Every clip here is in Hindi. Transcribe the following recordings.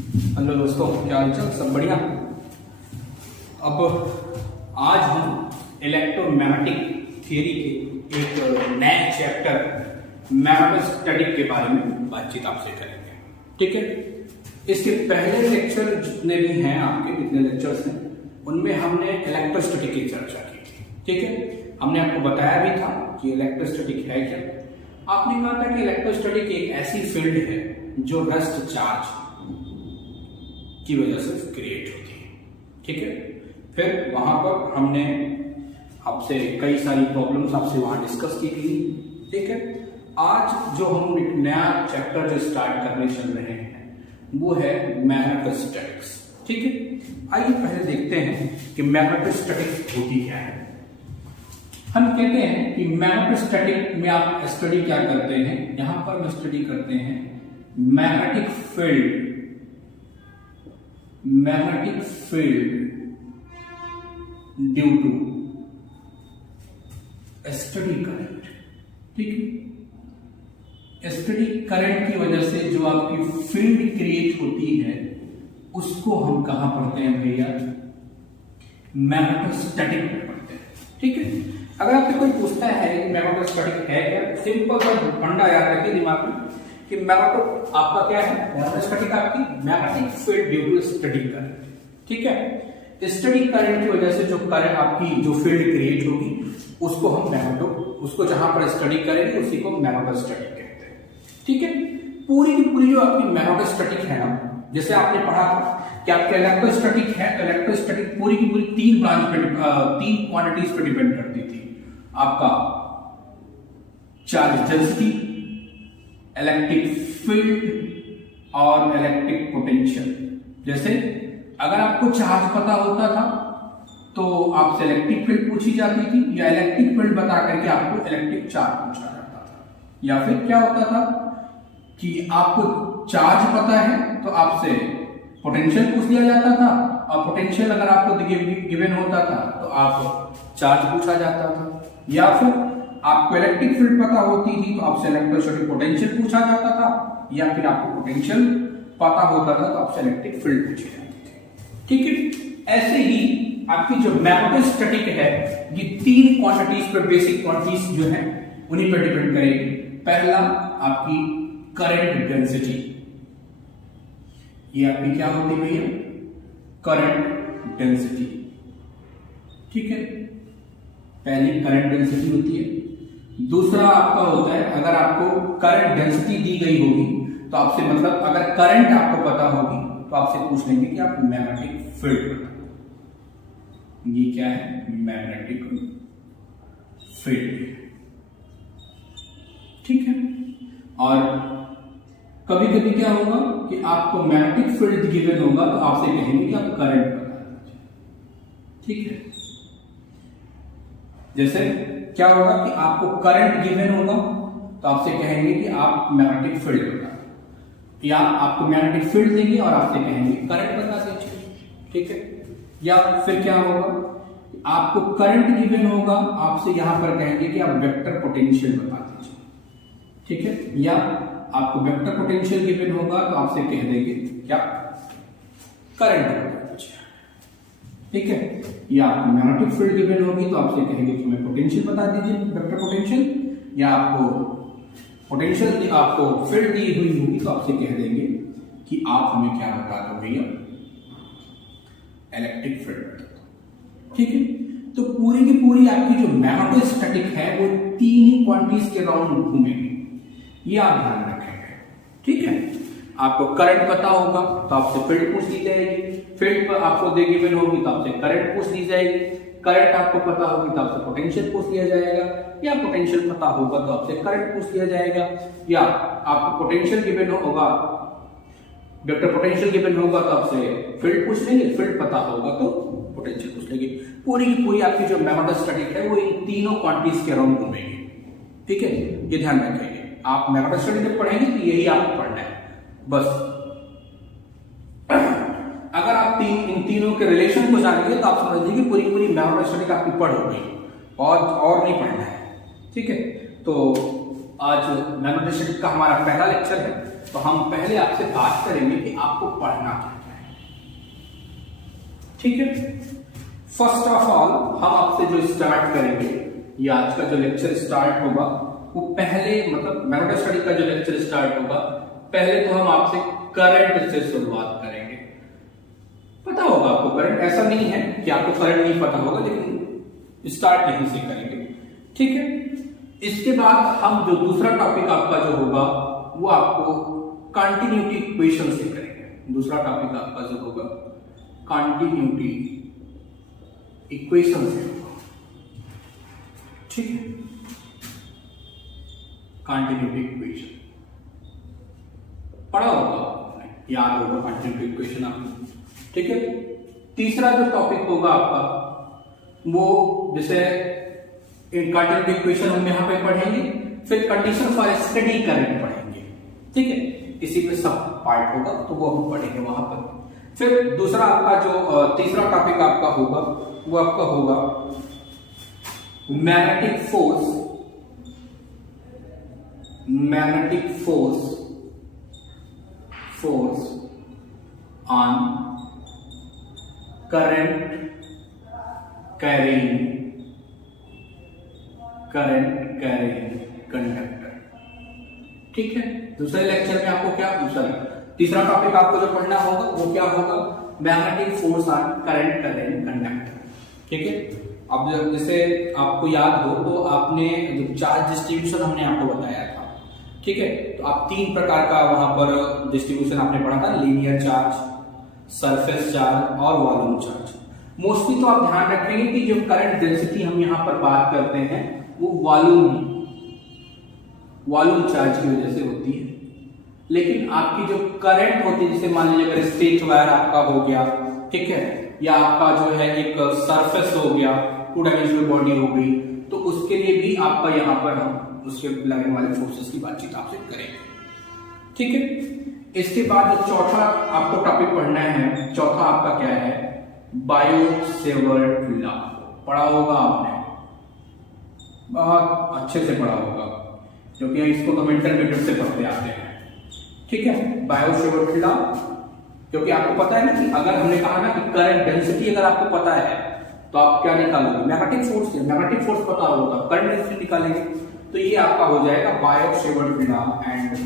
हेलो दोस्तों, क्या हाल चाल? सब बढ़िया। अब आज हम इलेक्ट्रोमैग्नेटिक थ्योरी के एक नए चैप्टर मैग्नेटोस्टैटिक के बारे में बातचीत आपसे करेंगे। ठीक है, इसके पहले लेक्चर जितने भी हैं, आपके जितने लेक्चर्स हैं, उनमें हमने इलेक्ट्रोस्टैटिक की चर्चा की थी। ठीक है, हमने आपको बताया भी था कि इलेक्ट्रोस्टैटिक है क्या। आपने कहा था कि इलेक्ट्रोस्टैटिक एक ऐसी फील्ड है जो रेस्ट चार्ज की वजह से क्रिएट होती है। ठीक है, फिर वहां पर हमने आपसे कई सारी प्रॉब्लम्स आपसे वहां डिस्कस की थी। ठीक है, आज जो हम एक नया चैप्टर जो स्टार्ट करने चल रहे हैं वो है मैग्नेटोस्टैटिक्स। ठीक है, आइए पहले देखते हैं कि मैग्नेटोस्टैटिक्स होती क्या है। हम कहते हैं कि मैग्नेटोस्टैटिक में आप स्टडी क्या करते हैं, यहां पर हम स्टडी करते हैं magnetic field due to steady current. ठीक है, स्टडी करंट की वजह से जो आपकी फील्ड क्रिएट होती है उसको हम कहां पढ़ते हैं भैया? मैग्नेटोस्टैटिक में पढ़ते हैं। ठीक है, अगर आपसे कोई पूछता है कि मैग्नेटोस्टैटिक है क्या, सिंपल सा फंडा याद रखिए दिमाग में कि मैग्नेटो आपका क्या है? मैग्नेटोस्टैटिक आपकी magnetic field due to steady current. ठीक है, स्टडी करंट की वजह से जो करंट आपकी जो फील्ड क्रिएट होगी उसको हम मैग्नेटो, उसको जहां पर स्टडी करेंगे उसी को मैग्नेटोस्टैटिक कहते हैं। ठीक है, पूरी की पूरी जो आपकी मैग्नेटोस्टैटिक है ना, जैसे आपने पढ़ा था कि आपके इलेक्ट्रोस्टैटिक है, इलेक्ट्रोस्टैटिक पूरी की पूरी तीन ब्रांच पे, तीन क्वांटिटीज पे डिपेंड करती थी। आपका चार्ज डेंसिटी, इलेक्ट्रिक फील्ड और इलेक्ट्रिक पोटेंशियल। जैसे अगर आपको चार्ज पता होता था तो आपसे इलेक्ट्रिक फील्ड पूछी जाती थी, या इलेक्ट्रिक फील्ड बता करके आपको इलेक्ट्रिक चार्ज पूछा जाता था। या फिर क्या होता था कि आपको चार्ज पता है तो आपसे पोटेंशियल पूछ लिया जाता था, और पोटेंशियल अगर आपको गिवन होता था तो आप चार्ज पूछा जाता था। या फिर आपको इलेक्ट्रिक फील्ड पता होती थी तो आपसे इलेक्ट्रोस्टैटिक पोटेंशियल पूछा जाता था, या फिर आपको पोटेंशियल पता होता था तो आपसे इलेक्ट्रिक फील्ड पूछी जाती थी। ठीक है, ऐसे ही आपकी जो मैग्नेटोस्टैटिक है ये तीन क्वांटिटीज पर, बेसिक क्वांटिटीज जो है उन्हीं पर डिपेंड करेगी। पहला आपकी करंट डेंसिटी, ये आपकी क्या होती है भैया? Current density. ठीक है, पहली करंट डेंसिटी होती है। दूसरा आपका होता है, अगर आपको करंट डेंसिटी दी गई होगी तो आपसे, मतलब अगर करंट आपको पता होगी तो आपसे पूछ लेंगे कि आप मैग्नेटिक फील्ड बताओ। ये क्या है? Magnetic field. ठीक है, और कभी कभी क्या होगा कि आपको मैग्नेटिक फील्ड गिवन होगा तो आपसे कहेंगे कि आप करंट बता दीजिए। ठीक है, जैसे क्या होगा कि आपको करंट गिवन होगा तो आपसे कहेंगे कि आप मैग्नेटिक फील्ड बता, या आपको मैग्नेटिक फील्ड देंगे और आपसे कहेंगे करंट बता दीजिए। ठीक है, या फिर क्या होगा, आपको करंट गिवन होगा, आपसे यहां पर कहेंगे कि आप वेक्टर पोटेंशियल बता दीजिए। ठीक है, या आपको वेक्टर पोटेंशियल गिवन होगा तो आपसे कह देंगे क्या? करंट बता दीजिए। ठीक है, या आपको मैग्नेटिक फील्ड गिवन होगी तो आपसे कहेंगे कि हमें पोटेंशियल बता दीजिए, वेक्टर पोटेंशियल। या आपको पोटेंशियल, आपको फील्ड दी हुई होगी तो आपसे कह देंगे कि आप हमें क्या बता दो भैया? इलेक्ट्रिक फील्ड बता दो। ठीक है, तो पूरी की पूरी आपकी जो मैग्नेटोस्टैटिक है वो तीन ही क्वांटिटीज के राउंड घूमेगी, ये आप ध्यान रखेंगे। ठीक है, आपको करंट पता होगा तो आपसे फील्ड पूछ ली जाएगी, फील्ड पर आपको गिवन होगी तो आपसे करंट पूछ ली जाएगी, करंट आपको पता होगी तो आपसे पोटेंशियल पूछ लिया जाएगा, या पोटेंशियल पता होगा तो आपसे करंट पूछ लिया जाएगा, या आपको पोटेंशियल गिवन होगा, वेक्टर पोटेंशियल गिवन होगा तो आपसे फील्ड पूछ लेंगे, फील्ड पता होगा तो पोटेंशियल पूछ लेंगे। पूरी की पूरी आपकी जो मैग्नेटोस्टैटिक है वो इन तीनों क्वांटिटीज के अराउंड घूमेगी। ठीक है, ये ध्यान रखेंगे। आप मैग्नेटोस्टैटिक जब पढ़ेंगे तो यही आपको पढ़ना है बस। अगर आप इन तीनों के रिलेशन को जानेंगे तो आप समझ लीजिए पूरी पूरी मैग्नेटोस्टैटिक आपकी पढ़ हो गई, और नहीं पढ़ना है। ठीक है, तो आज मैग्नेटोस्टैटिक का हमारा पहला लेक्चर है। तो हम पहले आपसे बात करेंगे कि आपको पढ़ना क्या है, ठीक है। फर्स्ट ऑफ ऑल हम आपसे जो स्टार्ट करेंगे, ये आज का जो लेक्चर स्टार्ट होगा वो पहले मतलब मैथड स्टडी का जो लेक्चर स्टार्ट होगा, पहले तो हम आपसे करंट से शुरुआत करेंगे। पता होगा आपको करंट, ऐसा नहीं है कि आपको करंट नहीं पता होगा, लेकिन स्टार्ट यहीं से करेंगे, ठीक है। इसके बाद हम जो दूसरा टॉपिक आपका जो होगा वो आपको कंटिन्यूटी इक्वेशन से करेंगे। दूसरा टॉपिक आपका जो होगा कंटिन्यूटी इक्वेशन से होगा, ठीक है। कंटिन्यूटी इक्वेशन पढ़ा होगा आपने, याद होगा कंटिन्यूटी इक्वेशन आपको, ठीक है। तीसरा जो टॉपिक होगा आपका वो जैसे कंटिन्यूटी इक्वेशन हम यहां पे पढ़ेंगे, फिर कंडीशन फॉर स्टडी करंट पढ़ेंगे, ठीक है। इसी में सब पार्ट होगा तो वो हम पढ़ेंगे वहां पर। फिर दूसरा आपका जो तीसरा टॉपिक आपका होगा वो आपका होगा magnetic force on current carrying conductor, ठीक है। दूसरे लेक्चर में आपको क्या तीसरा टॉपिक आपको जो पढ़ना होगा वो क्या होगा, magnetic force on current carrying conductor, ठीक है। अब जैसे आपको याद हो तो आपने जो चार्ज डिस्ट्रीब्यूशन हमने आपको बताया था, ठीक है। तो आप तीन प्रकार का वहां पर डिस्ट्रीब्यूशन आपने पढ़ा था, लीनियर चार्ज, सरफेस चार्ज और वॉल्यूम चार्ज। मोस्टली तो आप ध्यान रखेंगे कि जो करंट डेंसिटी हम यहाँ पर बात करते हैं वो वॉल्यूम चार्ज की वजह से होती है, लेकिन आपकी जो करंट होती है, जैसे मान लीजिए अगर स्ट्रेट वायर आपका हो गया, ठीक है, या आपका जो है एक सरफेस हो गया, टू डायमेंशनल बॉडी हो गई, तो उसके लिए भी आपका यहाँ पर हम उसके लगने वाले फोर्सेस की बातचीत आपसे करेंगे, ठीक है। इसके बाद जो चौथा आपको टॉपिक पढ़ना है, चौथा आपका क्या है, बायो-सेवर्ट लॉ। पढ़ा होगा आपने, बहुत अच्छे से पढ़ा होगा, क्योंकि इसको तो इंटरमीडिएट से पढ़ते आते हैं, ठीक है। बायो-सेवर्ट लॉ, क्योंकि आपको पता है ना कि अगर हमने कहा ना कि करंट डेंसिटी अगर आपको पता है तो आप क्या निकालोगे, मैग्नेटिक फोर्स पता होगा, करंट डेंसिटी निकालेंगे, तो ये आपका हो जाएगा Biot-Savart law and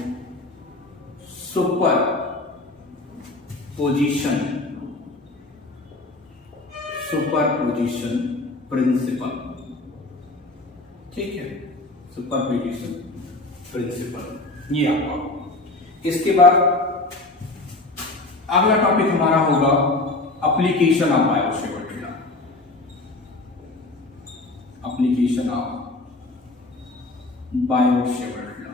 superposition principle, ठीक है। सुपरपोजिशन प्रिंसिपल ये आपका होगा। इसके बाद अगला टॉपिक हमारा होगा application of Biot-Savart law. Application of Biot-Savart law,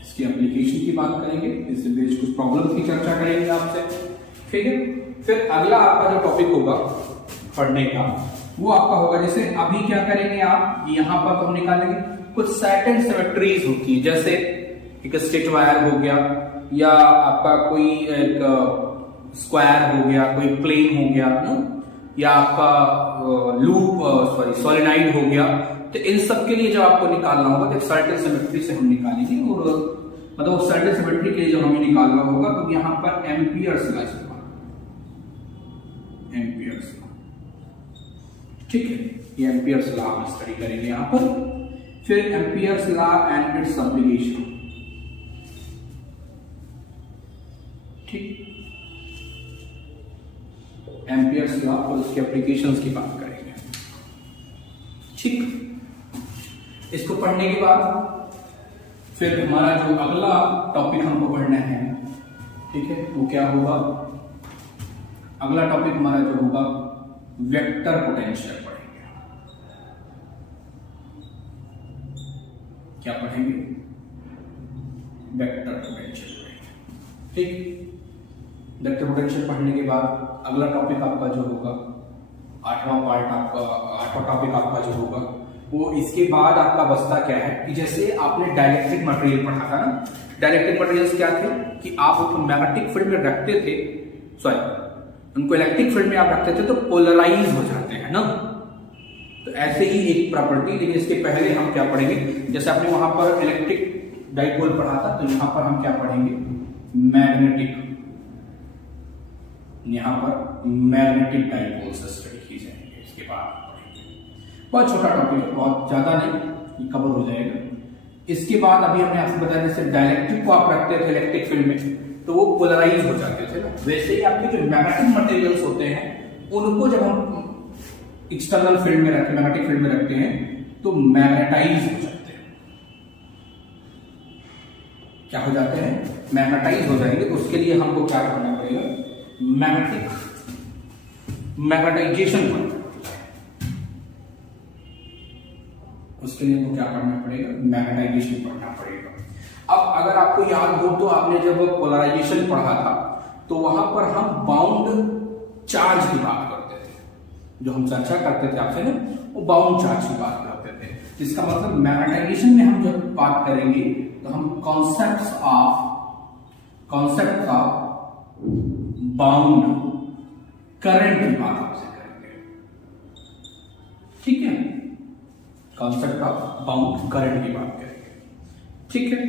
इसकी एप्लीकेशन की बात करेंगे, इससे बेस्ड कुछ प्रॉब्लम की चर्चा करेंगे आपसे, ठीक है। फिर अगला आपका जो टॉपिक होगा पढ़ने का वो आपका होगा, जैसे अभी क्या करेंगे आप, यहाँ पर हम निकालेंगे कुछ सर्टेन सिमेट्रीज होती है, जैसे एक स्ट्रेट वायर हो गया, या आपका कोई एक स्क्वायर हो गया, कोई प्लेन हो गया ना, या आपका लूप सोलेनॉइड हो गया। तो इन सब के लिए जब आपको निकालना होगा तो एक सर्टेन सिमेट्री से हम निकालेंगे, और मतलब उस सर्टेन सिमेट्री के लिए जब हमें निकालना होगा तो यहाँ पर एम्पियर्स लॉ, ठीक है। ये एम्पियर्स लॉ हम स्टडी करेंगे यहाँ पर। फिर Ampere's law and its application, ठीक, एम्पियर्स लॉ और उसके एप्लीकेशंस की बात करेंगे, ठीक। इसको पढ़ने के बाद फिर हमारा जो अगला टॉपिक हमको पढ़ना है, ठीक है, वो क्या होगा, अगला टॉपिक हमारा जो होगा वेक्टर पोटेंशियल पढ़ेंगे। क्या पढ़ेंगे, वेक्टर पोटेंशियल पढ़ेंगे, ठीक। वेक्टर पोटेंशियल पढ़ने के बाद अगला टॉपिक आपका जो होगा, आठवां टॉपिक आपका जो होगा वो, इसके बाद आपका बचता क्या है कि जैसे आपने डाइलेक्ट्रिक मटेरियल पढ़ा था ना, डाइलेक्ट्रिक मटेरियल्स क्या थे कि आप उसको मैग्नेटिक फील्ड में रखते थे, उनको इलेक्ट्रिक फील्ड में आप रखते थे तो पोलराइज हो जाते हैं ना। तो ऐसे ही एक प्रॉपर्टी, लेकिन इसके पहले हम क्या पढ़ेंगे, जैसे आपने वहां पर इलेक्ट्रिक डाइपोल पढ़ा था, तो यहाँ पर हम क्या पढ़ेंगे, मैग्नेटिक, यहाँ पर मैग्नेटिक डाइपोल से स्टडी की जाएगी। इसके बाद बहुत छोटा टॉपिक है, बहुत ज्यादा नहीं, ये कवर हो जाएगा। इसके बाद अभी हमने आपको बताया जैसे डाइलेक्ट्रिक को आप रखते थे इलेक्ट्रिक फील्ड में तो वो पोलराइज हो जाते थे ना, वैसे ही आपके जो मैग्नेटिक मटेरियल्स होते हैं उनको जब हम एक्सटर्नल फील्ड में रखते, मैग्नेटिक फील्ड में रखते हैं तो मैग्नेटाइज हो जाते हैं। क्या हो जाते हैं, मैग्नेटाइज हो जाएंगे। तो उसके लिए हमको क्या करना पड़ेगा, मैग्नेटाइजेशन करना, उसके लिए हमको क्या करना पड़ेगा, मैग्नेटाइजेशन पढ़ना पड़ेगा। अब अगर आपको याद हो तो आपने जब पोलराइजेशन पढ़ा था तो वहां पर हम बाउंड चार्ज की बात करते थे, जो हम चर्चा करते थे आपसे ना, वो बाउंड चार्ज की बात करते थे। इसका मतलब मैग्नेटाइजेशन में हम जब बात करेंगे तो हम कॉन्सेप्ट ऑफ बाउंड करंट की बात आपसे करेंगे, ठीक है, कॉन्सेप्ट ऑफ बाउंड करंट की बात करेंगे, ठीक है।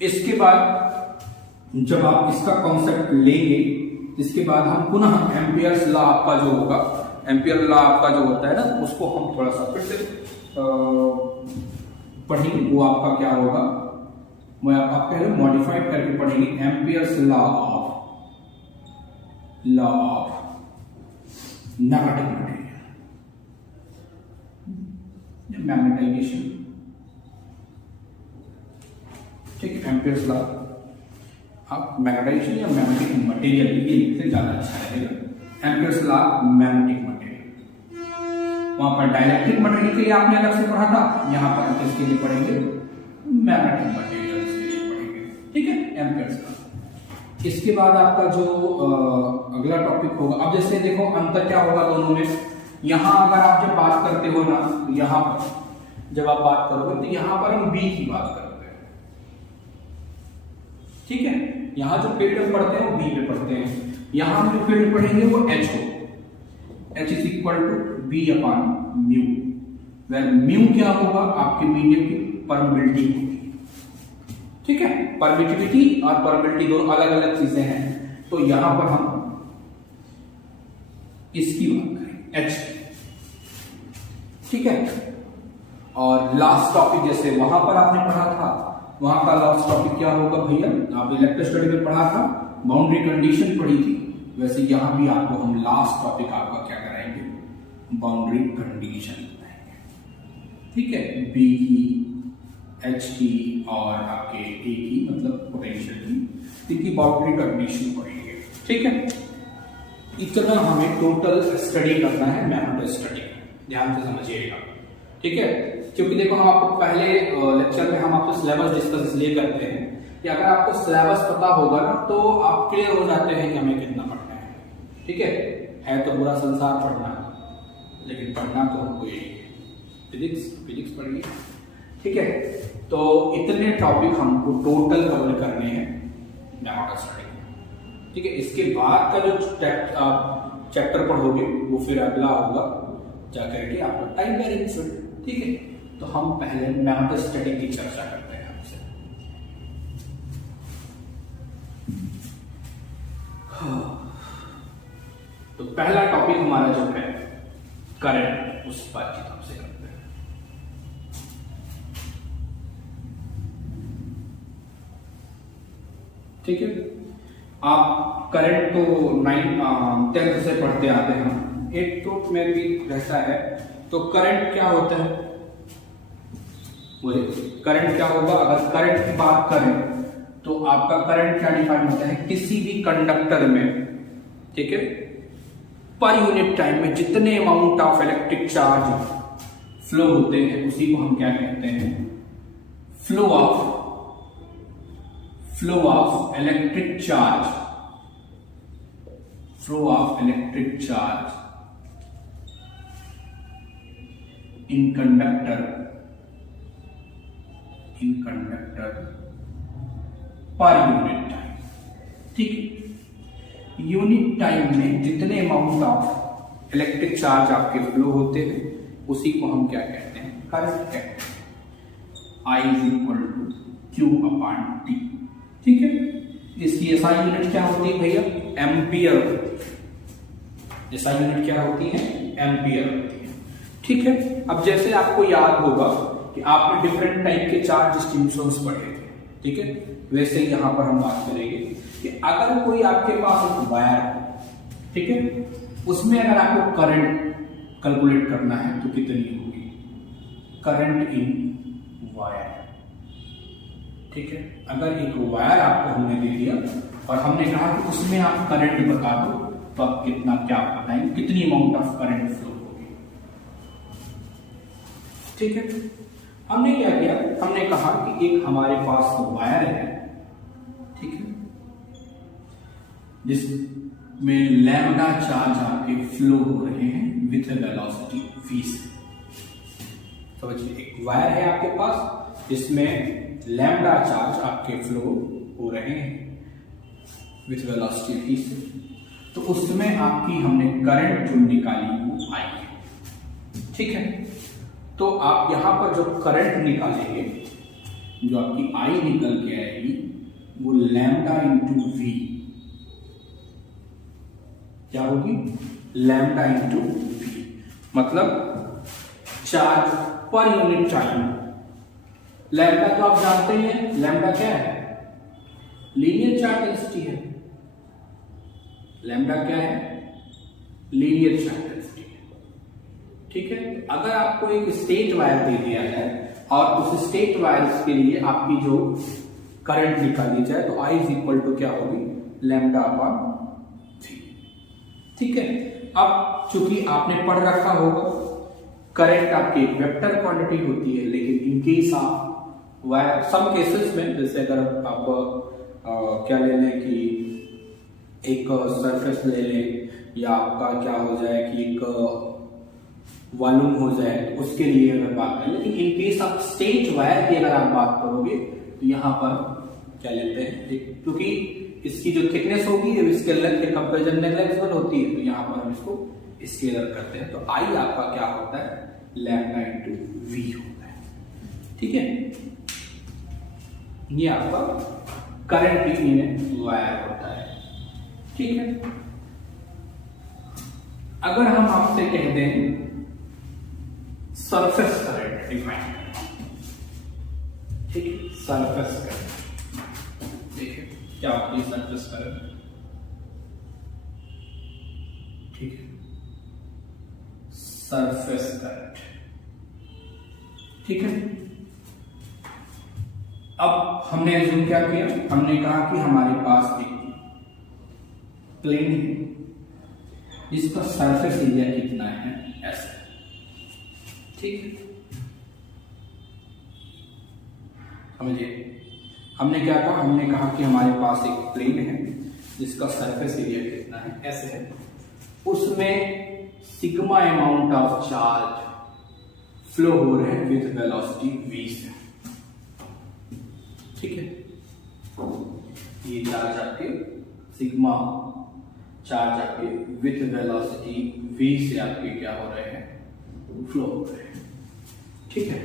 इसके बाद जब आप इसका कॉन्सेप्ट लेंगे, इसके बाद हम पुनः एम्पियर्स लॉ आपका जो होगा, एम्पियर लॉ आपका जो होता है ना, उसको हम थोड़ा सा फिर से पढ़ेंगे। वो आपका क्या होगा, वो आप पहले मॉडिफाइड करके पढ़ेंगे, Ampere's law of magnetic material, magnetisation, ठीक, एम्पियर्स लॉ आप मैग्नेटाइजेशन या मैग्नेटिक मटेरियल ये लिखते ज्यादा अच्छा रहेगा। एम्पियर्स लॉ मैग्नेटिक मटेरियल, वहां पर डाइलेक्ट्रिक मटेरियल के लिए आपने अलग से पढ़ा था, यहां पर हम किसके लिए पढ़ेंगे, मैग्नेटिक मटेरियल के लिए पढ़ेंगे, ठीक है, एम्पियर्स लॉ। इसके बाद आपका जो अगला टॉपिक होगा, अब जैसे देखो अंतर क्या होगा दोनों में, यहां अगर आप जब बात करते हो ना, यहां पर जब आप बात करोगे तो यहां पर हम बी की बात करते हैं, ठीक है, यहां जो फील्ड हम पढ़ते हैं वो बी पे पढ़ते हैं, यहां हम जो फील्ड पढ़ेंगे वो एच हो, h is equal to b upon mu, well mu क्या होगा, आपके मीडियम की परमिटिविटी होगी, ठीक है, परमिटिविटी और परमिटिविटी दोनों अलग अलग चीजें हैं, तो यहां पर हम इसकी बात करें एच, ठीक है। और लास्ट टॉपिक जैसे वहां पर आपने पढ़ा था, वहां का लास्ट टॉपिक क्या होगा भैया, आप इलेक्ट्रोस्टैटिक में पढ़ा था, बाउंड्री कंडीशन पढ़ी थी, वैसे यहां भी आपको हम लास्ट टॉपिक आपका क्या कराएंगे, बाउंड्री कंडीशन कराएंगे, ठीक है, बी की, एच की और आपके ए की, मतलब पोटेंशियल की, इनकी बाउंड्री कंडीशन पढ़ेंगे, ठीक है। इतना हमें टोटल स्टडी करना है, मैग्नेटो स्टडी, ध्यान से समझिएगा, ठीक है, क्योंकि देखो हम आपको पहले लेक्चर में हम आपको सिलेबस डिस्कस इसलिए करते हैं कि अगर आपको सिलेबस पता होगा ना तो आप क्लियर हो जाते हैं कि हमें कितना पढ़ना है, ठीक है तो पूरा संसार पढ़ना, लेकिन पढ़ना तो हमको यही है, फिजिक्स पढ़िए, ठीक है। तो इतने टॉपिक हमको टोटल कवर करने हैं मैग्नेटो स्टडी, ठीक है। इसके बाद का जो चैप्टर पढ़ोगे वो फिर अगला होगा जाकर के आपका टाइम बेयरिंग फ्लूइड, ठीक है। तो हम पहले मैग्नेटो स्टडी की चर्चा करते हैं आपसे। तो पहला टॉपिक हमारा जो है करंट, उस बातचीत आपसे करते हैं, ठीक है। आप करंट तो 10th से पढ़ते आते हैं, 8th में भी रहता है। तो करंट क्या होता है, बोलिए करंट क्या होगा। अगर करंट की बात करें तो आपका करंट क्या डिफाइन होता है, किसी भी कंडक्टर में, ठीक है, पर यूनिट टाइम में जितने amount of electric charge flow होते हैं उसी को हम क्या कहते हैं, flow of electric charge, flow of electric charge in conductor per unit time, ठीक है। यूनिट टाइम में जितने अमाउंट ऑफ इलेक्ट्रिक चार्ज आपके फ्लो होते हैं उसी को हम क्या कहते हैं, करंट कहते हैं। I is equal to q upon t. ठीक है, इसकी एसआई यूनिट क्या होती है भैया? एम्पियर होती है। एसआई यूनिट क्या होती है? एम्पियर होती है। ठीक है, अब जैसे आपको याद होगा कि आपने डिफरेंट टाइप के चार्ज डिस्ट्रीब्यूशंस पढ़े थे, ठीक है, वैसे ही यहां पर हम बात करेंगे कि अगर कोई आपके पास एक वायर है, ठीक है, उसमें अगर आपको करंट कैलकुलेट करना है तो कितनी होगी? Current in wire. ठीक है, अगर एक वायर आपको हमने दे दिया और हमने कहा कि उसमें आप करंट बता दो, तो आप कितना क्या बताएंगे, कितनी अमाउंट ऑफ करंट फ्लो होगी? ठीक है, हमने क्या किया, हमने कहा कि एक हमारे पास वायर है, ठीक है, जिसमें लैम्डा चार्ज आपके फ्लो हो रहे हैं विथ वेलोसिटी v से। समझिए, एक वायर है आपके पास जिसमें लैम्डा चार्ज आपके फ्लो हो रहे हैं विथ वेलोसिटी v से, तो उसमें आपकी हमने करंट जो निकाली वो आई है। ठीक है, तो आप यहां पर जो करंट निकालेंगे, जो आपकी आई निकल के आएगी वो लैम्डा इंटू वी क्या होगी? लैम्डा इंटू वी, मतलब charge per unit time. Lambda तो आप जानते ही हैं, लैम्डा क्या है? लीनियर चार्ज डेंसिटी है। लैम्डा क्या है? लीनियर चार्ज डेंसिटी है। ठीक है, अगर आपको एक स्ट्रेट वायर दे दिया है और उस स्ट्रेट वायर के लिए आपकी जो करंट निकाली जाए तो आई इज इक्वल टू क्या होगी? Lambda upon v. ठीक है, अब चूंकि आपने पढ़ रखा होगा करंट आपकी एक वेक्टर क्वांटिटी होती है, लेकिन इन केस आप वायर सम केसेस में, जैसे अगर आप क्या ले लें कि एक सरफेस ले लें या आपका क्या हो जाए कि एक वॉल्यूम हो जाए, तो उसके लिए अगर बात करें, लेकिन इन केस आप स्ट्रेट वायर की अगर आप बात करोगे तो यहाँ पर क्या लेते हैं, क्योंकि इसकी जो थिकनेस होगी इसके लेंथ के कंपेरिजन नेग्लिजिबल होती है, तो यहाँ पर हम इसको स्केलर करते हैं, तो आई आपका क्या होता है? लैम्डा इंटू वी होता है। ठीक है, ये आपका करंट इन वायर होता है। ठीक है, अगर हम आपसे कह दें सरफेस करंट डिफाइन करना, ठीक है, सरफेस करंट, देखिए क्या होती है सरफेस करंट। ठीक है, सरफेस करंट। ठीक है, अब हमने एज्यूम क्या किया, हमने कहा कि हमारे पास एक प्लेन है जिसका सरफेस एरिया कितना है? ऐसा। ठीक, समझिए, हमने क्या कहा, हमने कहा कि हमारे पास एक प्लेन है जिसका सरफेस एरिया कितना है? ऐसे है, उसमें sigma amount of charge flow हो रहे हैं विथ वेलोसिटी v से। ठीक है, ये चार्ज आपके सिग्मा चार्ज आपके विथ वेलोसिटी v से आपके क्या हो रहे हैं? फ्लो हो रहे हैं। ठीक है,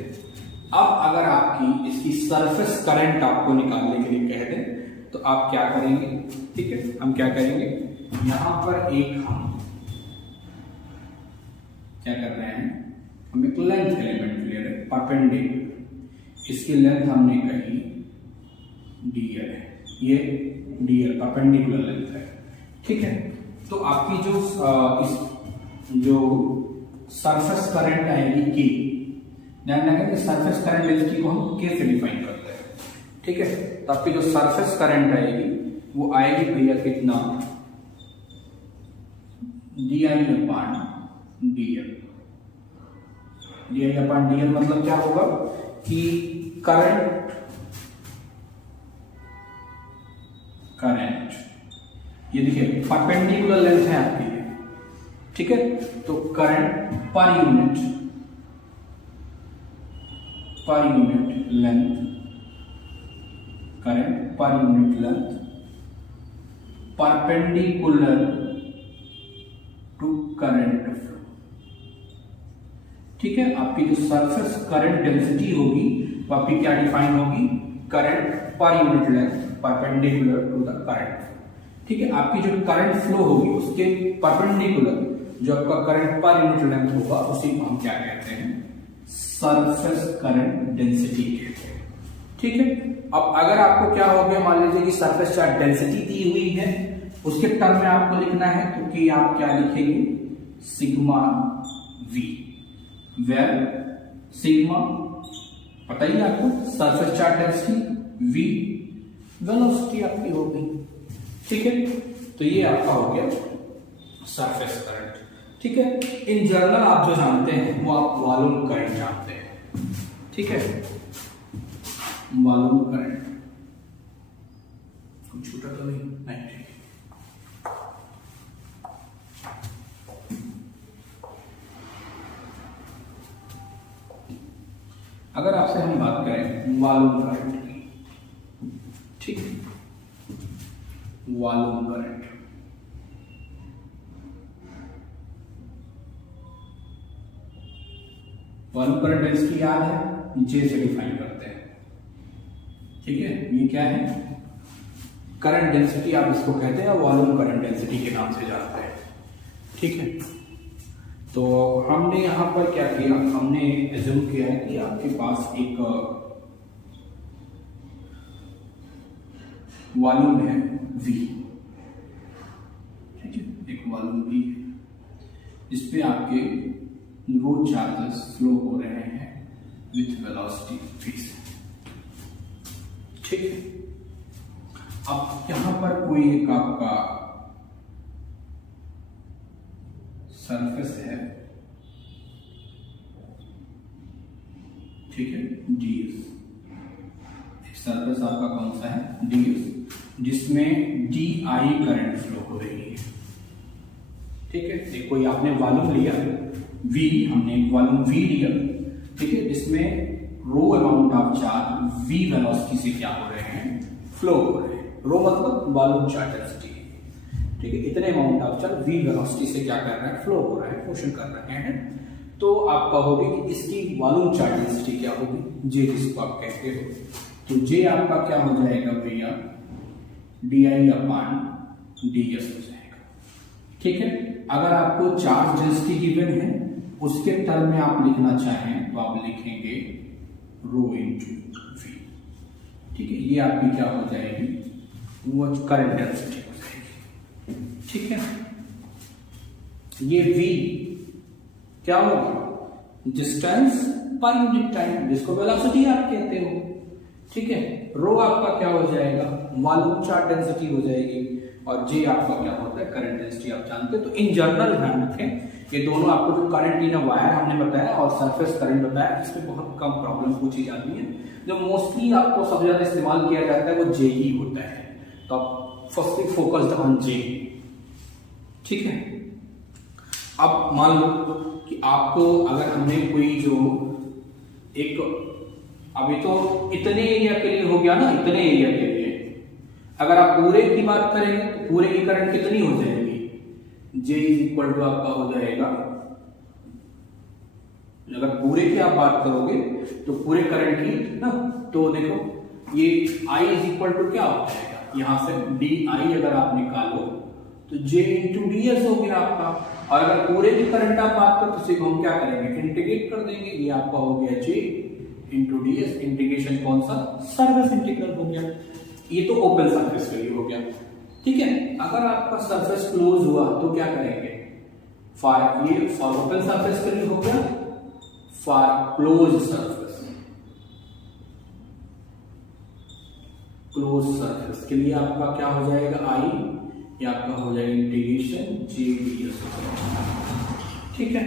अब अगर आपकी इसकी सरफेस करंट आपको निकालने के लिए कह दें तो आप क्या करेंगे? ठीक है, हम क्या करेंगे, यहां पर एक हम क्या कर रहे हैं, हम एक लेंथ एलिमेंट ले रहे हैं परपेंडिकुलर, इसकी लेंथ हमने कही dl है, ये dl परपेंडिकुलर लेंथ है। ठीक है, तो आपकी जो सरफेस करंट आएगी k, ध्यान रखें कि सरफेस करंट डेंसिटी को हम k से डिफाइन करते हैं। ठीक है, तो आपकी जो सरफेस करंट आएगी वो आएगी भैया कितना? di upon dl। di upon dl मतलब क्या होगा कि करंट ये देखिए परपेंडिकुलर लेंथ है आपकी, ठीक है, तो current per unit length, current per unit length perpendicular to current flow. ठीक है, आपकी जो सरफेस करंट डेंसिटी होगी तो आपकी क्या डिफाइन होगी, current per unit length perpendicular to the current. ठीक है, आपकी जो करंट फ्लो होगी उसके परपेंडिकुलर जो आपका करंट पर यूनिट लेंथ होगा उसी को हम क्या कहते हैं, सरफेस करंट डेंसिटी कहते हैं। ठीक है, अब अगर आपको क्या हो गया, मान लीजिए कि सरफेस चार्ज डेंसिटी दी हुई है, उसके टर्म में आपको लिखना है, तो कि आप क्या लिखेंगे, सिग्मा वी, वेर सिग्मा पता ही आपको surface charge density, v velocity आपकी हो गई। ठीक है, तो ये आपका हो गया सरफेस करंट। ठीक है, इन जनरल आप जो जानते हैं वो आप वॉल्यूम करंट जानते हैं। ठीक है, वॉल्यूम करंट कुछ छूटा तो नहीं, ठीक है। अगर आपसे हम बात करें वॉल्यूम करंट की, ठीक है, volume current, volume current density याद है, जे से डिफाइन करते हैं। ठीक है, ये क्या है, करंट डेंसिटी आप इसको कहते हैं, वॉल्यूम करंट डेंसिटी के नाम से जानते हैं। ठीक है, तो हमने यहां पर क्या किया, हमने एज्यूम किया है कि आपके पास एक वॉल्यूम है V। ठीक है, एक वॉल्यूम V है जिसपे आपके रो चार्जेस फ्लो हो रहे हैं विथ वेलोसिटी v से। ठीक है, अब यहां पर कोई एक आपका सरफेस है, ठीक है, ds, एक सरफेस आपका कौन सा है, ds, जिसमें di करंट फ्लो हो रही है। ठीक है, एक कोई आपने वॉल्यूम लिया v, हमने एक वॉल्यूम v लिया, ठीक है, जिसमें rho amount of charge v velocity से क्या हो रहे हैं, फ्लो हो रहे हैं। रो मतलब वॉल्यूम चार्ज डेंसिटी। ठीक है, इतने amount of charge v velocity से क्या कर रहे हैं, फ्लो हो रहा है, मोशन कर रहे हैं। तो आप कहोगे कि इसकी वॉल्यूम चार्ज डेंसिटी क्या होगी, जे, जिसको आप कहते हो। तो जे आपका क्या हो जाएगा भैया, di/ds हो जाएगा। ठीक है, अगर आपको चार्ज डेंसिटी गिवन है, उसके टर्म में आप लिखना चाहें तो आप लिखेंगे रो इंटू v। ठीक है, ये आपकी क्या हो जाएगी, वो करंट डेंसिटी हो जाएगी। ठीक है, ये v क्या होगा, डिस्टेंस पर यूनिट टाइम, जिसको वेलोसिटी आप कहते हो। ठीक है, रो आपका क्या हो जाएगा, वॉल्यूम चार्ज डेंसिटी हो जाएगी, और जे आपका क्या होता है, करंट डेंसिटी आप जानते हैं। तो इन जनरल ध्यान रखें, ये दोनों आपको जो करंट इन वायर हमने बताया और सरफेस करंट बताया, इसमें बहुत कम प्रॉब्लम पूछी जाती है। जो मोस्टली आपको सबसे ज्यादा इस्तेमाल किया जाता है वो जे ही होता है, तो आप फर्स्टली फोकस्ड ऑन जे। ठीक है, अब मान लो कि आपको अगर हमने कोई जो एक, अभी तो इतने एरिया के लिए हो गया ना, इतने एरिया के लिए अगर आप पूरे की बात करेंगे तो पूरे की करंट कितनी हो जाएगी, J इज इक्वल टू आपका हो जाएगा, अगर पूरे की आप बात करोगे तो पूरे करंट की ना, तो देखो ये I इज इक्वल टू क्या हो जाएगा, यहां से DI अगर आप निकालो तो J इंटू ds हो गया आपका। और अगर पूरे की करंट आप बात करो तो इसे हम क्या करेंगे, इंटीग्रेट कर देंगे, ये आपका हो गया J इंटू ds, इंटीग्रेशन कौन सा, सरफेस इंटीग्रल हो गया। ये तो ओपन सरफेस के लिए हो गया। ठीक है, अगर आपका सरफेस क्लोज हुआ तो क्या करेंगे, ये फॉर ओपन सरफेस के लिए हो गया, for close surface, close surface के लिए आपका क्या हो जाएगा, I, ये आपका हो जाएगा इंटीग्रेशन J ds। ठीक है,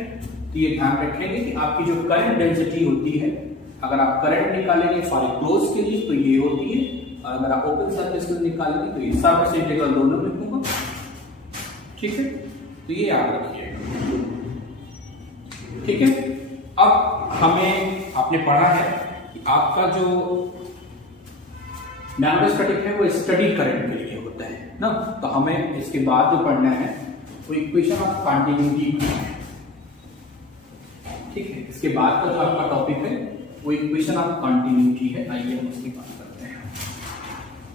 तो ये ध्यान रखेंगे कि आपकी जो करंट डेंसिटी होती है, अगर आप करंट निकालेंगे फॉर क्लोज के लिए तो ये होती है, और अगर आप ओपन सरफेस के लिए निकालेंगे तो ये सरफेस इंटीग्रल दोनों लिखूंगा। ठीक है, तो ये याद रखिएगा। ठीक है, अब हमें आपने पढ़ा है कि आपका जो मैग्नेटोस्टैटिक है वो स्टडी करंट के लिए होता है ना, तो हमें इसके बाद जो पढ़ना है वो इक्वेशन ऑफ कंटिन्यूटी। ठीक है, इसके बाद का जो आपका टॉपिक है वो इक्वेशन ऑफ कंटिन्यूटी है। आइए हम उसकी बात करते हैं,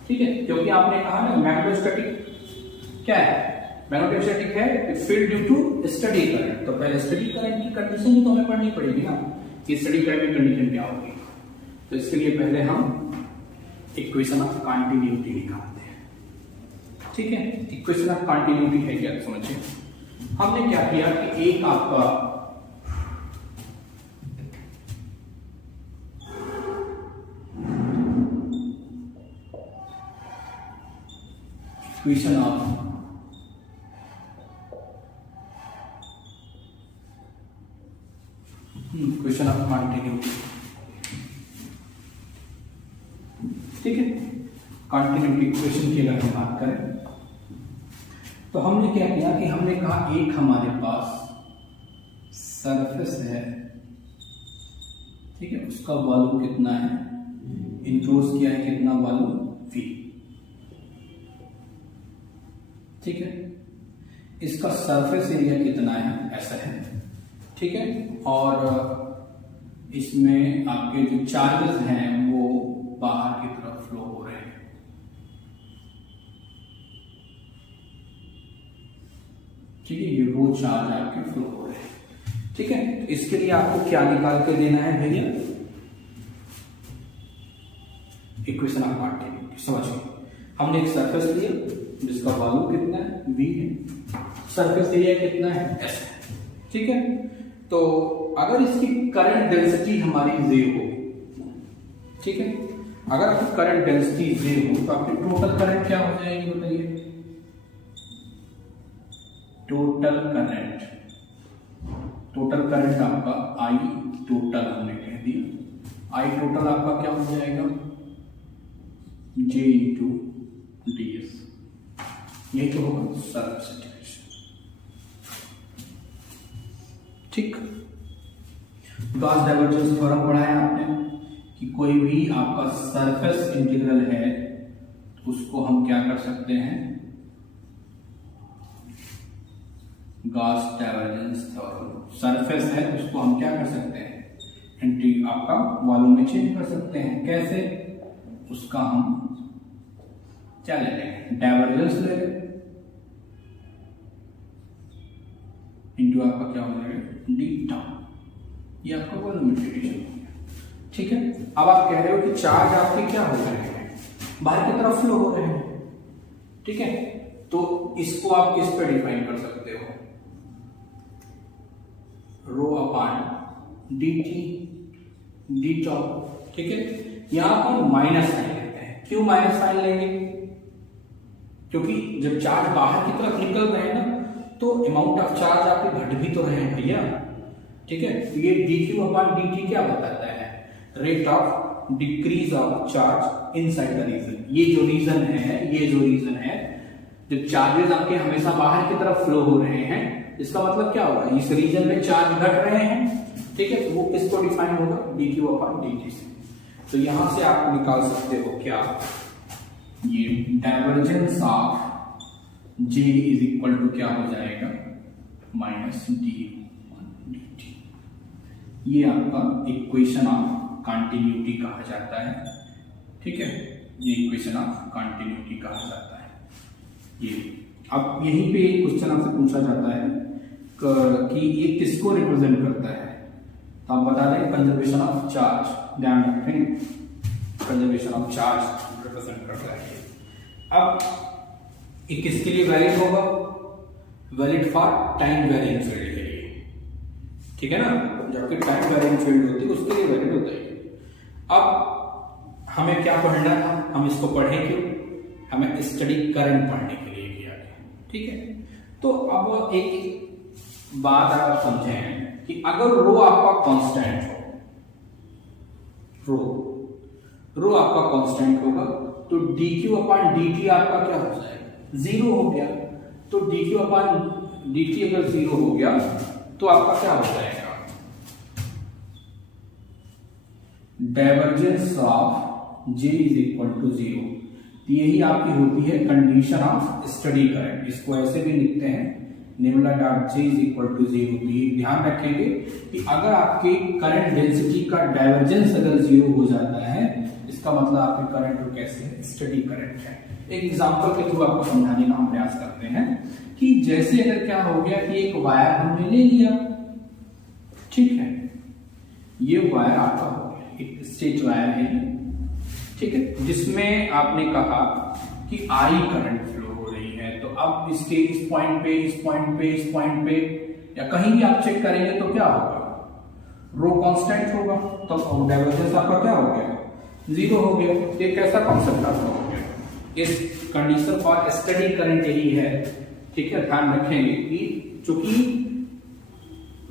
ठीक है। क्योंकि आपने कहा ना मैग्नेटोस्टैटिक क्या है, मैग्नेटोस्टैटिक है field due to steady current, तो पहले स्टडी करंट की कंडीशन ही तो हमें पढ़नी पड़ेगी ना कि स्टडी करंट की कंडीशन क्या होगी। तो इसके लिए पहले हम इक्वेशन ऑफ कंटिन्यूटी निकालते हैं, ठीक है। इक्वेशन ऑफ कंटिन्यूटी है क्या, समझिए। हमने क्या किया कि एक आपका equation of equation of continuity, ठीक है। कंटिन्यूटी इक्वेशन की अगर हम बात करें तो हमने क्या किया कि हमने कहा एक हमारे पास सरफेस है, ठीक है, उसका वॉल्यूम कितना है, इंक्लोज किया है कितना वॉल्यूम V, ठीक है। इसका सरफेस एरिया कितना है, ऐसा है, ठीक है। और इसमें आपके जो चार्जेस हैं वो बाहर की तरफ फ्लो हो रहे हैं, ठीक है। ये रो चार्ज आपके फ्लो हो रहे हैं, ठीक है। तो इसके लिए आपको क्या निकाल के देना है भैया, इक्वेशन ऑफ कंटिन्यूटी। समझिए, हमने एक सरफेस लिया जिसका वॉल्यूम कितना है, V है, सरफेस एरिया कितना है, S है, ठीक है। तो अगर इसकी करंट डेंसिटी हमारी 0 हो, ठीक है, अगर आपकी करंट डेंसिटी 0 हो तो आपकी टोटल करंट क्या हो जाएगी बताइए, टोटल करंट आपका I टोटल हमने कह दिया, I टोटल आपका क्या हो जाएगा, J इंटू ds, यही तो होगा सरफेस इंटीग्रेशन, ठीक। गॉस डाइवर्जेंस थ्योरम पढ़ा है आपने कि कोई भी आपका सरफेस इंटीग्रल है तो उसको हम क्या कर सकते हैं, गॉस डाइवर्जेंस थ्योरम, सरफेस है उसको हम क्या कर सकते हैं, आपका वॉल्यूम में चेंज कर सकते हैं। कैसे, उसका हम क्या ले लेंगे, डाइवर्जेंस ले लेंगे इंटू आपका क्या हो जाएगा डी टाउ, ये आपका वॉल्यूम इंटीग्रेशन हो गया, ठीक है। अब आप कह रहे हो कि चार्ज आपके क्या हो रहे हैं, बाहर की तरफ फ्लो हो रहे हैं, ठीक है। तो इसको आप किस पे डिफाइन कर सकते हो, रो अपॉन डी टॉप, ठीक है। यहां पर माइनस साइन लेते हैं, क्यों माइनस साइन लेंगे, क्योंकि जब चार्ज बाहर की तरफ निकल रहे हैं ना तो अमाउंट ऑफ चार्ज आपके घट भी तो रहे हैं भैया, ठीक है। तो ये dq अपॉन dt क्या बताता है, rate of decrease of charge inside the region. ये जो रीजन है जब चार्जेस आपके हमेशा बाहर की तरफ फ्लो हो रहे हैं, इसका मतलब क्या होगा, इस रीजन में चार्ज घट रहे हैं, ठीक है। वो किसको डिफाइन होगा, dq अपॉन dt से। तो यहां से आप निकाल सकते हो क्या, ये divergence of J is equal to क्या हो जाएगा, माइनस dt। ये आपका इक्वेशन ऑफ कंटिन्यूटी कहा जाता है, ठीक है। ये इक्वेशन ऑफ कंटिन्यूटी कहा जाता है। ये अब यहीं पे एक क्वेश्चन आपसे पूछा जाता है कि ये किसको रिप्रेजेंट करता है, तो आप बता दें कंजर्वेशन ऑफ चार्ज, ध्यान रखें कंजर्वेशन ऑफ चार्ज रिप्रेजेंट करता है। अब ये किसके लिए वैलिड होगा, valid for time varying field के लिए, ठीक है ना, जबकि टाइम वेरिंग फील्ड होती है उसके लिए वैलिड होता है। अब हमें क्या पढ़ना था, हम इसको पढ़ें क्यों, हमें स्टडी करंट पढ़ने के लिए किया गया, ठीक है। तो अब एक बात आप समझें कि अगर रो आपका कांस्टेंट हो, रो आपका कांस्टेंट होगा तो dq अपॉन dt आपका क्या हो जाएगा, 0 हो गया। तो dq अपॉन dt अगर 0 हो गया तो आपका क्या हो जाएगा, divergence of J is equal to 0। यही आपकी होती है कंडीशन ऑफ स्टडी करंट, इसको ऐसे भी लिखते हैं निम्नला dot J is equal to 0। तो ये ध्यान रखेंगे कि अगर आपके करंट डेंसिटी का डाइवर्जेंस अगर 0 हो जाता है, इसका मतलब आपके करंट को कैसे है, स्टडी करंट है। एक एग्जांपल के थ्रू आपको समझाने का हम प्रयास करते हैं कि जैसे अगर क्या हो गया कि एक वायर हमने ले लिया, ठीक है, ये वायर आपका हो गया, एक स्ट्रेट वायर है, ठीक है, जिसमें आपने कहा कि आई करंट फ्लो हो रही है। तो अब इसके इस पॉइंट पे, इस पॉइंट पे, इस पॉइंट पे या कहीं भी आप चेक करेंगे तो क्या होगा, रो कांस्टेंट होगा, तो डाइवर्जेंस आपका क्या हो गया, 0 हो गया। ये कैसा कॉन्सेप्ट आपका हो गया। इस कंडीशन फॉर स्टडी करंट यही है, ठीक है। ध्यान रखेंगे कि चूंकि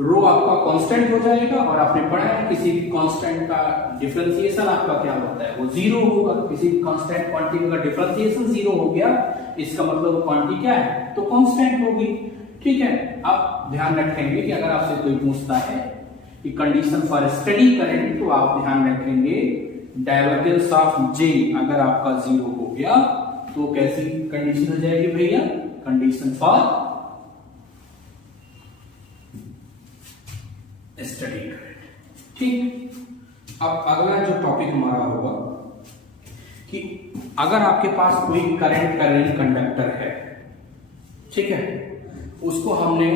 रो आपका कांस्टेंट हो जाएगा और आपने पढ़ा है किसी भी कांस्टेंट का डिफरेंशिएशन आपका क्या होता है, वो 0 होगा। किसी भी कांस्टेंट क्वांटिटी का डिफरेंशिएशन 0 हो गया, इसका मतलब क्वांटिटी क्या है, तो कांस्टेंट होगी, ठीक है। अब ध्यान रखेंगे कि अगर आपसे कोई पूछता है कि कंडीशन फॉर स्टडी करंट, तो आप ध्यान रखेंगे डाइवर्जेंस ऑफ जे अगर आपका 0 हो गया तो कैसी कंडीशन हो जाएगी भैया, कंडीशन फॉर स्टडी करंट, ठीक। अब अगला जो टॉपिक हमारा होगा कि अगर आपके पास कोई करंट कैरिंग कंडक्टर है, ठीक है, उसको हमने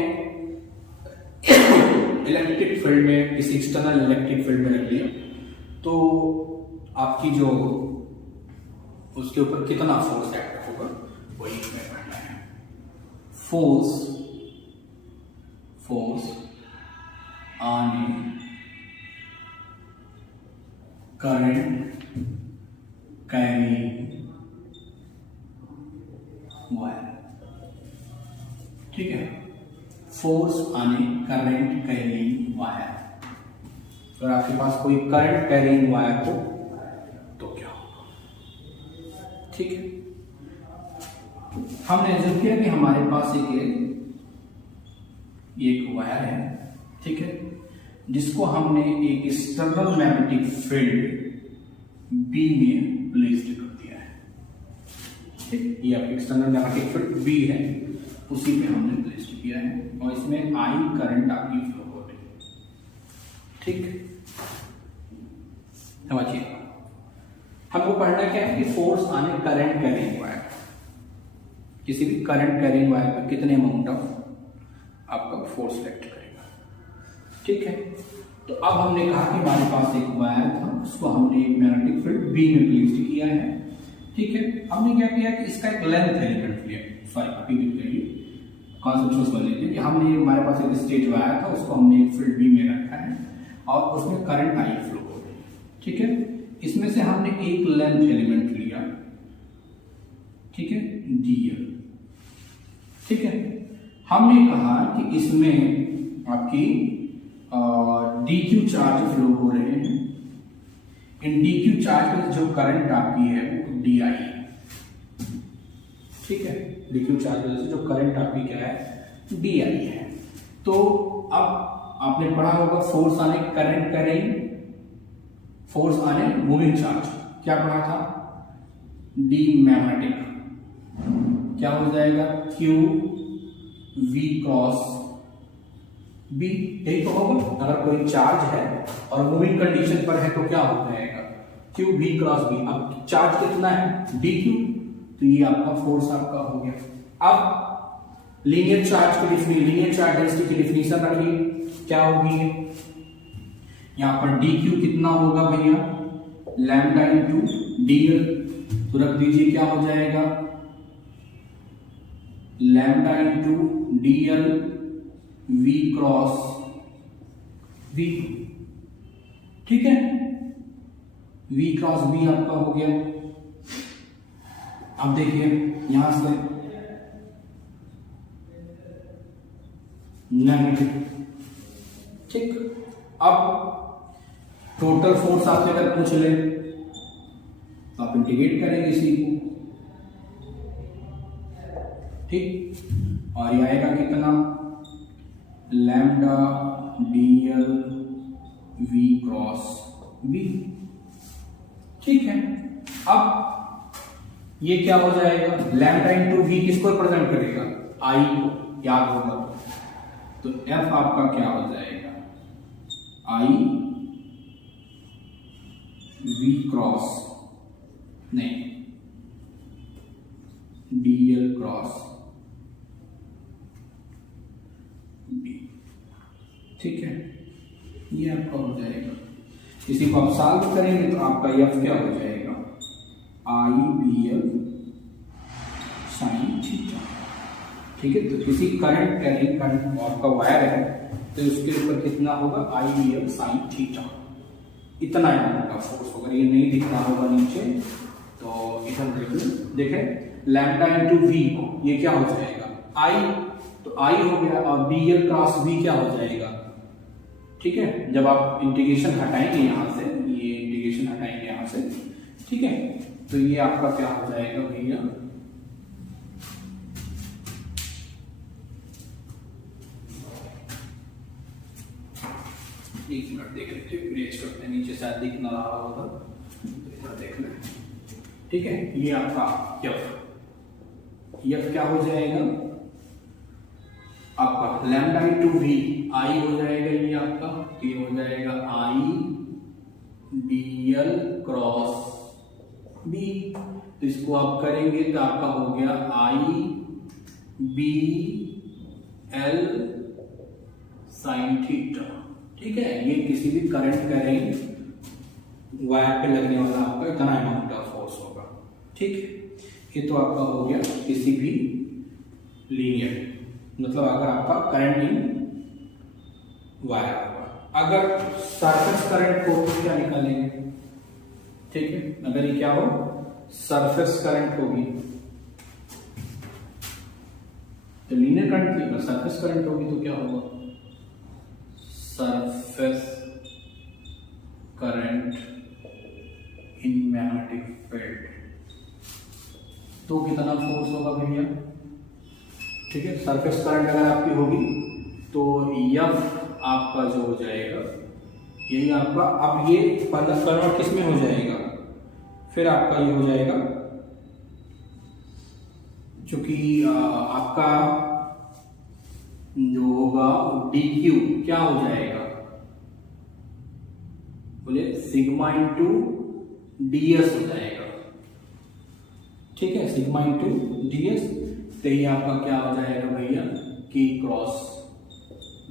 इलेक्ट्रिक फील्ड में, किसी एक्सटर्नल इलेक्ट्रिक फील्ड में रख लिया, तो आपकी जो उसके ऊपर कितना फोर्स एक्ट होगा वही हमें पढ़ना है। Force on current carrying wire, ठीक है, force on current carrying wire. अगर आपके पास कोई करंट कैरिंग वायर हो तो क्या होगा, ठीक है। हमने एज्यूम किया कि हमारे पास एक वायर है, ठीक है, जिसको हमने एक एक्सटर्नल मैग्नेटिक फील्ड बी में प्लेस्ड कर दिया है, ठीक। ये आपकी एक्सटर्नल मैग्नेटिक फील्ड बी है, उसी पे हमने प्लेस्ड किया है और इसमें आई करंट आपकी फ्लो हो रही है, ठीक। समझिए, हमको पढ़ना क्या है कि force on A current carrying wire, किसी भी करंट कैरिंग वायर पर कितने अमाउंट ऑफ आपका फोर्स एक्ट करेगा, ठीक है। तो अब हमने कहा कि हमारे पास एक वायर था, उसको हमने एक मैग्नेटिक फील्ड बी में प्लेस्ड किया है, ठीक है। हमने क्या किया कि इसका एक लेंथ एलिमेंट लिया, सॉरी अभी लिख लीजिए, कॉन्सेप्चुअल समझ लीजिए कि हमने हमारे पास एक स्ट्रेट वायर था, उसको हमने एक फील्ड बी में रखा है और उसमें करंट आई फ्लो हो रही है, ठीक है। इसमें से हमने एक लेंथ एलिमेंट लिया, ठीक है, डीएल, ठीक है। हमने कहा कि इसमें आपकी डीक्यू चार्ज फ्लो हो रहे हैं, इन डीक्यू चार्ज में जो करंट आपकी है वो डी आई है, ठीक है। डीक्यू चार्ज में जो करंट आपकी क्या है, डी आई है। तो अब आपने पढ़ा होगा force on A current carrying, force on a moving charge, क्या पढ़ा था, डी मैग्नेटिक, क्या हो जाएगा, क्यू वी क्रॉस बी, यही तो होगा। अगर कोई चार्ज है और मूविंग कंडीशन पर है तो क्या हो जाएगा, क्यू वी क्रॉस बी। अब चार्ज कितना है, डी क्यू, तो ये आपका फोर्स आपका हो गया। अब लीनियर चार्ज की लीनियर चार्ज डेंसिटी की डिफिनीशन रखिए, क्या होगी, यहां पर डी क्यू कितना होगा भैया, लैम्डा इंटू डीएल, तो रख दीजिए क्या हो जाएगा, lambda into DL V cross V, ठीक है, वी क्रॉस बी आपका हो गया। अब देखिए यहां से नेगेटिव, ठीक। अब टोटल फोर्स आपसे अगर पूछ ले तो आप इंटीग्रेट करेंगे इसी को, ठीक, और ये आएगा कितना, lambda DL V cross B, ठीक है। अब ये क्या हो जाएगा, लैम्डा इंटू वी किसको रिप्रेजेंट करेगा, आई को, याद होगा तो एफ आपका क्या हो जाएगा, आई वी क्रॉस नहीं डीएल क्रॉस बी, ठीक है, ये आपका हो जाएगा। इसी को आप सॉल्व करेंगे तो आपका एफ क्या हो जाएगा, आई बी एल साइन थीटा, ठीक है। तो किसी करंट कैरिंग करंट आपका वायर है तो उसके ऊपर कितना होगा, आई बी एल साइन थीटा, इतना अमाउंट का फोर्स होगा। ये नहीं दिखना होगा नीचे तो इधर देखें लैम्डा इंटू वी, ये क्या हो जाएगा, आई, तो आई हो गया और डी एल क्रॉस वी क्या हो जाएगा, ठीक है। जब आप इंटीग्रेशन हटाएंगे यहां से, ये इंटीग्रेशन हटाएंगे यहां से, ठीक है, तो ये आपका क्या हो जाएगा भैया, एक मिनट देख लेते हैं, इरेज करते हैं, नीचे शायद दिख ना रहा होगा तो इधर देख लें, ठीक है। ये आपका एफ क्या हो जाएगा आपका लैम्डा इंटू वी, आई हो जाएगा ये आपका, ये हो जाएगा I D L cross B, तो इसको आप करेंगे तो आपका हो गया I B L sine theta, ठीक है। ये किसी भी करंट का रेंज वायर पे लगने वाला आपका इतना अमाउंट ऑफ फोर्स होगा, ठीक है। ये तो आपका हो गया किसी भी लीनियर, मतलब अगर आपका करंट इन वायर होगा। अगर सरफेस करंट को तो क्या निकालेंगे, ठीक है। अगर ये क्या हो, सरफेस करंट होगी तो लीनियर करंट थी, अगर सरफेस करंट होगी तो क्या होगा, surface current in magnetic field, तो कितना फोर्स होगा भैया, ठीक है। सरफेस करंट अगर आपकी होगी तो एफ आपका जो हो जाएगा यही आपका, अब ये कन्वर्ट किस में हो जाएगा, फिर आपका ये हो जाएगा चूंकि आपका जो होगा डी क्यू क्या हो जाएगा, बोले सिग्मा इंटू डी एस हो जाएगा, ठीक है, सिग्मा इंटू डी एस, तो ये आपका क्या हो जाएगा भैया, के क्रॉस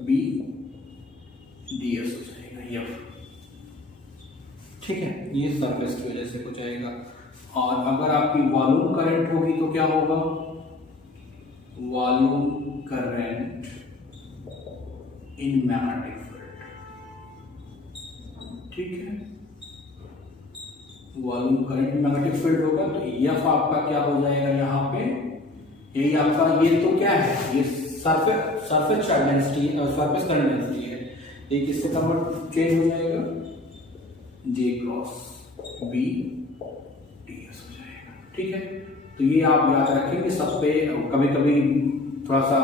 बी डी एस हो जाएगा एफ, ठीक है। ये सरफेस की वजह से हो जाएगा। और अगर आपकी वॉल्यूम करंट होगी तो क्या होगा, volume current in magnetic field, ठीक है। Volume current in magnetic field होगा तो एफ आपका क्या हो जाएगा यहाँ पे, यही आपका, ये तो क्या है, ये सरफेस चार्ज डेंसिटी और सरफेस करंट डेंसिटी है, ये किससे कन्वर्ट चेंज हो जाएगा, जे क्रॉस बी डी एस हो जाएगा, ठीक है। तो ये आप याद रखेंगे सब पे, कभी कभी थोड़ा सा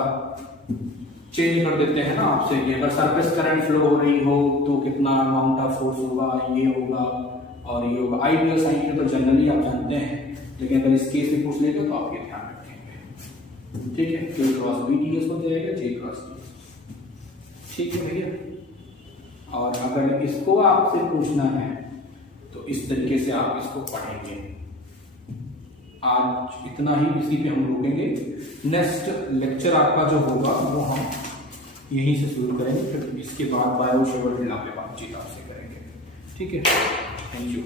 चेंज कर देते हैं ना आपसे कि अगर सरफेस करंट फ्लो हो रही हो तो कितना अमाउंट ऑफ फोर्स होगा, ये होगा और ये होगा, आई बी एल साइन तो जनरली आप जानते हैं, लेकिन अगर इस केस में पूछ लेंगे तो आप ये ध्यान रखेंगे, ठीक है। के क्रॉस बी डी एस हो जाएगा, जे क्रॉस डी, ठीक है भैया। और अगर इसको आपसे पूछना है तो इस तरीके से आप इसको पढ़ेंगे। आज इतना ही, इसी पे हम रुकेंगे। नेक्स्ट लेक्चर आपका जो होगा वो हम यहीं से शुरू करेंगे, फिर इसके बाद बायो शेवल पे बातचीत आपसे करेंगे, ठीक है। Thank you.